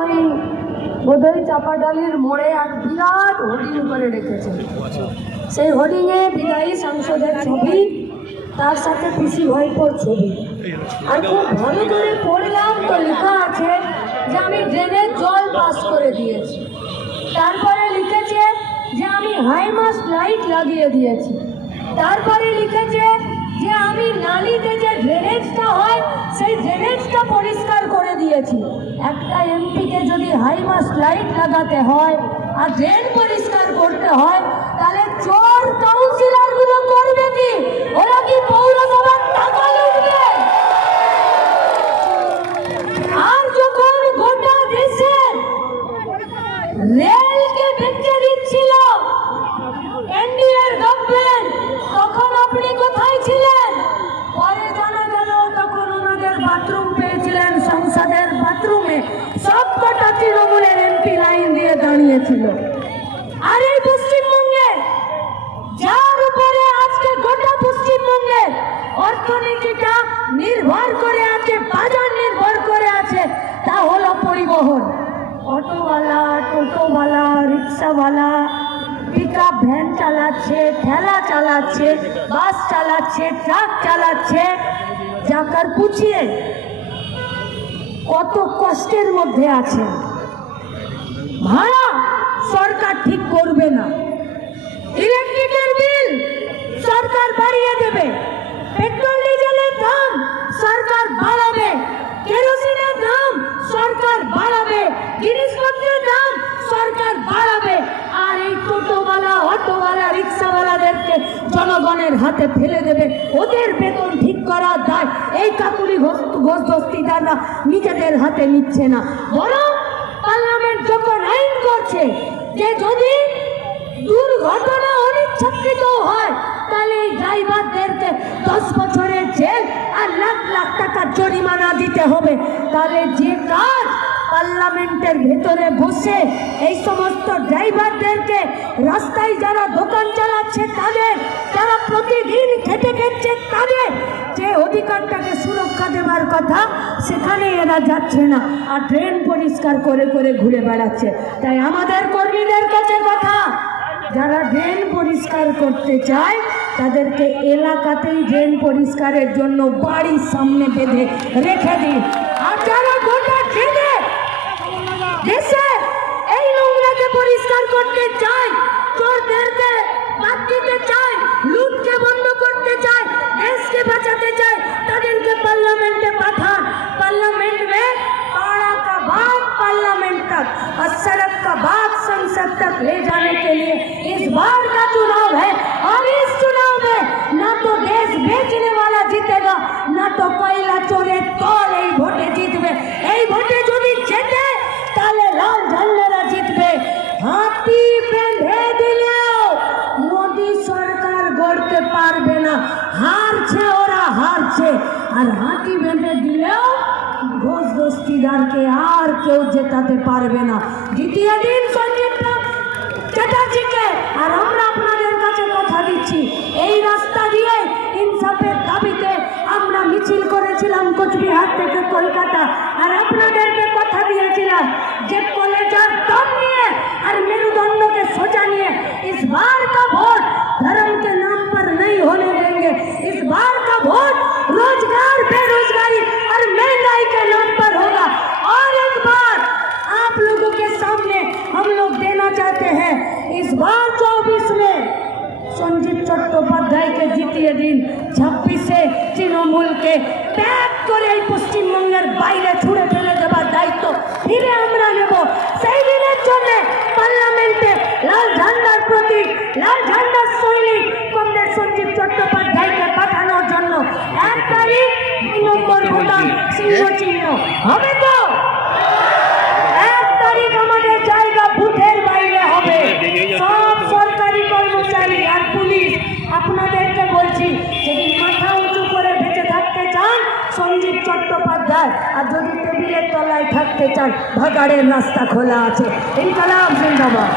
ওই মোড়ে বিরাট হোর্ডিং করে রেখেছে। সেই হোর্ডিংয়ে সাংসদের ছবি, তার সাথে আর তো লেখা আছে যে আমি ড্রেনের জল পাস করে দিয়েছি। তারপরে লিখেছে যে আমি হাইমাস লাইট লাগিয়ে দিয়েছি। তারপরে লিখেছে আমি নালিতে যে ড্রেনেজটা হয়, সেই ড্রেনেজটা পরিষ্কার করে দিয়েছি। একটা এমপিকে যদি হাইমাস লাইট লাগাতে হয় আর ড্রেন পরিষ্কার করতে হয়, তাহলে চোর কাউন্সিলরগুলো করবে কি? ওরা কি পৌরসভার টাকা লুটবে? আর যখন গোটা দেশে দাঁড়িয়েছিল আর এই যার উপরে আজকে গোটা পশ্চিমবঙ্গের অর্থনীতিটা নির্ভর করে আছে, বাজার নির্ভর করে আছে, তা হলো পরিবহন। অটোওয়ালা, টোটোওয়ালা, রিক্সাওয়ালা পিক ভ্যান চালাচ্ছে, ঠেলা চালাচ্ছে বাস চালাচ্ছে ট্রাক চালাচ্ছে, যাকার পুছিয়ে কত কষ্টের মধ্যে আছে। ভাড়া সরকার ঠিক করবে না। ইলেকট্রিকের বিল সরকার বাড়িয়ে দেবে। পেট্রোল ডিজেলের দাম সরকার বাড়াবে। কেরোসিনের দাম সরকার বাড়াবে। জিনিসপত্রের দাম সরকার বাড়াবে। আর এই টোটোওয়ালা, অটোওয়ালা, রিক্সাওয়ালাদেরকে জনগণের হাতে ফেলে দেবে। ওদের বেতন ঠিক করার দায়। এই কাকুরি ঘোষ দস্তিদাররা নিজেদের হাতে নিচ্ছে না। বরং পার্লামেন্ট যখন আইন করছে যে যদি দুর্ঘটনা অনিচ্ছাকৃত হয়, তাহলে এই ড্রাইভারদেরকে দশ বছরের জেল আর লাখ লাখ টাকার জরিমানা দিতে হবে। তাহলে যে কাজ পার্লামেন্টের ভেতরে বসে এই সমস্ত ড্রাইভারদেরকে রাস্তায় যারা দোকান চালাচ্ছে, তাদের যারা প্রতিদিন খেটে খেটছে তাদের যে অধিকারটাকে কথা, সেখানে এরা যাচ্ছে না। আর ট্রেন পরিষ্কার করে করে ঘুরে বেড়াচ্ছে। তাই আমাদের কর্মীদের কাছে কথা। যারা ড্রেন পরিষ্কার করতে চায়, তাদেরকে এলাকাতেই ড্রেন পরিষ্কারের জন্য বাড়ির সামনে বেঁধে রেখে দিন। আর যারা গোটা ড্রেনে দেশে এই নোংরাকে পরিষ্কার করতে চায়, চোরদেরকে বাদ দিতে চায় तक, और सड़क का बात संसद तक ले जाने के लिए इस बार का चुनाव है, और इस चुनाव में ना तो देश बेचने वाला जीतेगा, ना तो कोयला चोरे দস্তিদারকে আর কেউ জেতাতে পারবে না। দ্বিতীয় দিন সঞ্জীব চ্যাটার্জিকে, আর আমরা আপনাদের কাছে কথা দিচ্ছি, এই রাস্তা দিয়ে ইনসাফের দাবিতে আমরা মিছিল করেছিলাম কোচবিহার থেকে কলকাতা, আর আপনাদেরকে কথা দিয়েছিলাম যে চট্টোপাধ্যায়কে দিন। ছাব্বিশে তৃণমূলকে ত্যাগ করে এই পশ্চিমবঙ্গের বাইরে ছুড়ে ফেলে দেওয়ার দায়িত্ব ফিরে আমরা নেব। সেই দিনের জন্য পার্লামেন্টে লাল ঝান্ডার প্রতীক, লাল ঝান্ডার সৈনিক কমরেড সঞ্জীব চট্টোপাধ্যায়কে পাঠানোর জন্য এক তারিখ নম্বর বোতাম চিহ্ন চিহ্ন। হবে তো এক তারিখ আমাদের জায়গা বুথের বাইরে হবে সব সরকারি কর্মচারী আর পুলিশ আপনাদেরকে বলছি যদি মাথা উঁচু করে বেঁচে থাকতে চান সঞ্জীব চট্টোপাধ্যায় আর যদি টেবিলের তলায় থাকতে চান ভাগাড়ের রাস্তা খোলা আছে। ইনকালাম জিন্দাবাদ।